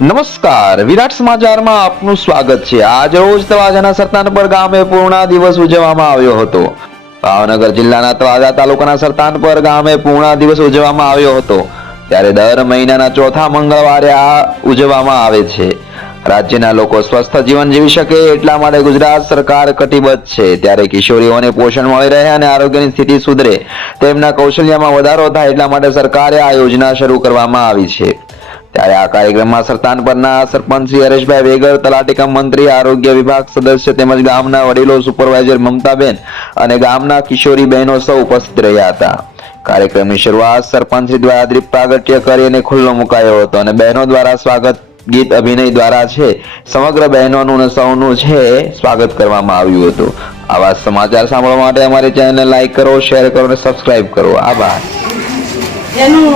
નમસ્કાર, વિરાટ સમાચારમાં આપનું સ્વાગત છે। આજ રોજ તળાજાના સરતાનપર ગામે પૂર્ણા દિવસ ઉજવવામાં આવ્યો હતો। ભાવનગર જિલ્લાના તળાજા તાલુકાના સરતાનપર ગામે પૂર્ણા દિવસ ઉજવવામાં આવ્યો હતો। ત્યારે દર મહિનાના ચોથા મંગળવારે આ ઉજવવામાં આવે છે। રાજ્યના લોકો સ્વસ્થ જીવન જીવી શકે એટલા માટે ગુજરાત સરકાર કટિબદ્ધ છે। ત્યારે કિશોરીઓને પોષણ મળી રહે અને આરોગ્યની સ્થિતિ સુધરે, તેમના કૌશલ્યમાં વધારો થાય એટલા માટે સરકારે આ યોજના શરૂ કરવામાં આવી છે। ત્યારે આ કાર્યક્રમમાં સરતાનપરના સરપંચ શ્રી હરેશભાઈ વેગર, તલાટી મંત્રી, આરોગ્ય વિભાગ સદસ્ય તેમજ ગામના વડીલો, સુપરવાઇઝર મમતાબેન અને ગામના કિશોરી બહેનો સૌ ઉપસ્થિત રહ્યા હતા। કાર્યક્રમની શરૂઆત સરપંચ શ્રી દ્વારા દીપ પ્રાગટ્ય કરીને ખુલ્લો મુકાયો હતો અને બહેનો દ્વારા સ્વાગત ગીત અભિનય દ્વારા છે સમગ્ર બહેનોનું અને સૌનું છે સ્વાગત કરવામાં આવ્યું હતું। આવા સમાચાર સાંભળવા માટે અમારી ચેનલને લાઈક કરો, શેર કરો અને સબસ્ક્રાઇબ કરો। આભાર। જેનું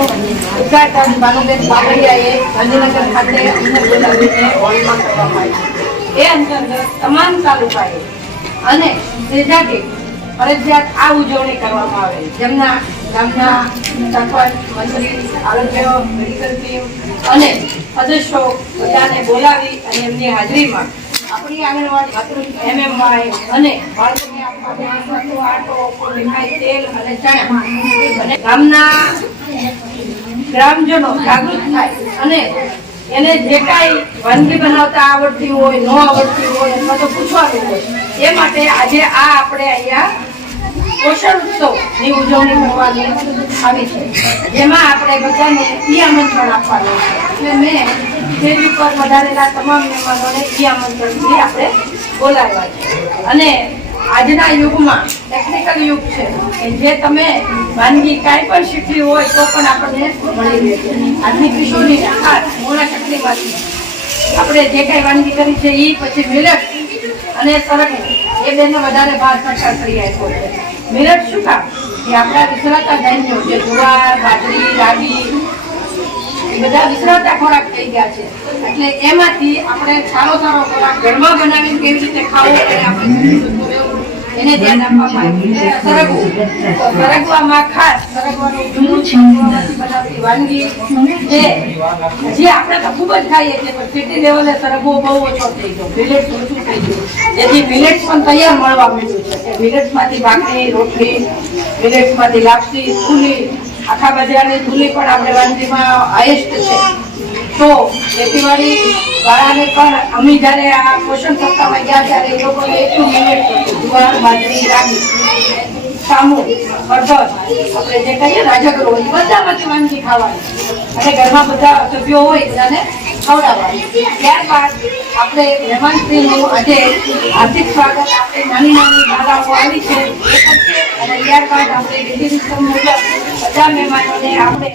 ઉદ્ઘાટન ભાનુબેન બાબરિયાએ ગાંધીનગર ખાતે અમને બોલાવીને હોલમાં કરવામાં આવ્યું। એ અંતર્ગત તમામ તાલુકાએ અને ત્રીજાથી ફરજિયાત આ ઉજવણી કરવામાં આવે, જેમના ગામના સરપંચ, મંત્રી, આરોગ્ય, મેડિકલ ટીમ અને સદસ્યો બધાને બોલાવી અને એમની હાજરીમાં આપણી આંગણવાડી એમએમવાય અને બાળકોને આપવામાં આટો, મીઠાઈ, તેલ અને ચણા અને ગામના ગ્રામજનો જાગૃત થાય અને એને જે કાંઈ વાનગી બનાવતા આવડતી હોય, ન આવડતી હોય અથવા તો પૂછવાનું હોય, એ માટે આજે આ આપણે અહીંયા પોષણ ઉત્સવની ઉજવણી કરવાની આવી છે, જેમાં આપણે બધાને આમંત્રણ આપવાનું છે। એટલે મેં સ્ટેજ ઉપર વધારેલા તમામ મહેમાનોને આમંત્રણથી આપણે બોલાવ્યા છે। અને આજના યુગમાં ટેકનિકલ યુગ છે કે જે તમે વાનગી કાંઈ પણ શીખવી હોય તો પણ આપણને મળી રહે છે। આજની કિશોરીને ખાસ મોડા ચકલીમાંથી આપણે જે કાંઈ વાનગી કરી છે એ પછી મિલેટ અને સરગવું એ બેને વધારે ભાર પ્રચાર કરી આપ્યો છે। મિલેટ શું કામ? કે આપણા વિસરાતા ધાન્યો જે જુવાર, બાજરી, રાગી એ બધા વિસરાતા ખોરાક થઈ ગયા છે, એટલે એમાંથી આપણે સારો ખોરાક ઘરમાં બનાવીને કેવી રીતે ખાવો એને ધ્યાન આપવામાં આવ્યું છે। સરગવામાં ખાસ સરગવાનું જૂનું બનાવતી વાનગી જે આપણે તો ખૂબ જ ખાઈએ છીએ, પણ સિટી લેવલે સરગવો બહુ ઓછો થઈ ગયો, મિલેટ્સ ઓછું થઈ ગયું, જેથી મિલેટ્સ પણ તૈયાર મળવા માંડ્યું છે। મિલેટ્સમાંથી ભાખરી, રોટલી, મિલેટ્સમાંથી લાપસી, થૂલી, આખા બજારની થૂલી પણ આપણે વાનગીમાં હાઈએસ્ટ છે। તો ખેતીવાડી વાળાને પણ અમે જ્યારે આ પોષણ સપ્તાહમાં ગયા ત્યારે એ લોકોને એટલું મિલેટ જુવાર, બાજરી, રાગી, સામુ, હળદર, આપણે જે કહીએ રાજગરો, એ બધામાંથી વાનગી ખાવાની અને ઘરમાં બધા સભ્યો હોય બધાને ખવડાવવાની। ત્યારબાદ આપણે મહેમાનશ્રીનું આજે હાર્દિક સ્વાગત આપણે નાની નાની બાળાઓ આવી છે અને ત્યારબાદ આપણે વિધિ મુજબ બધા મહેમાનોને આપણે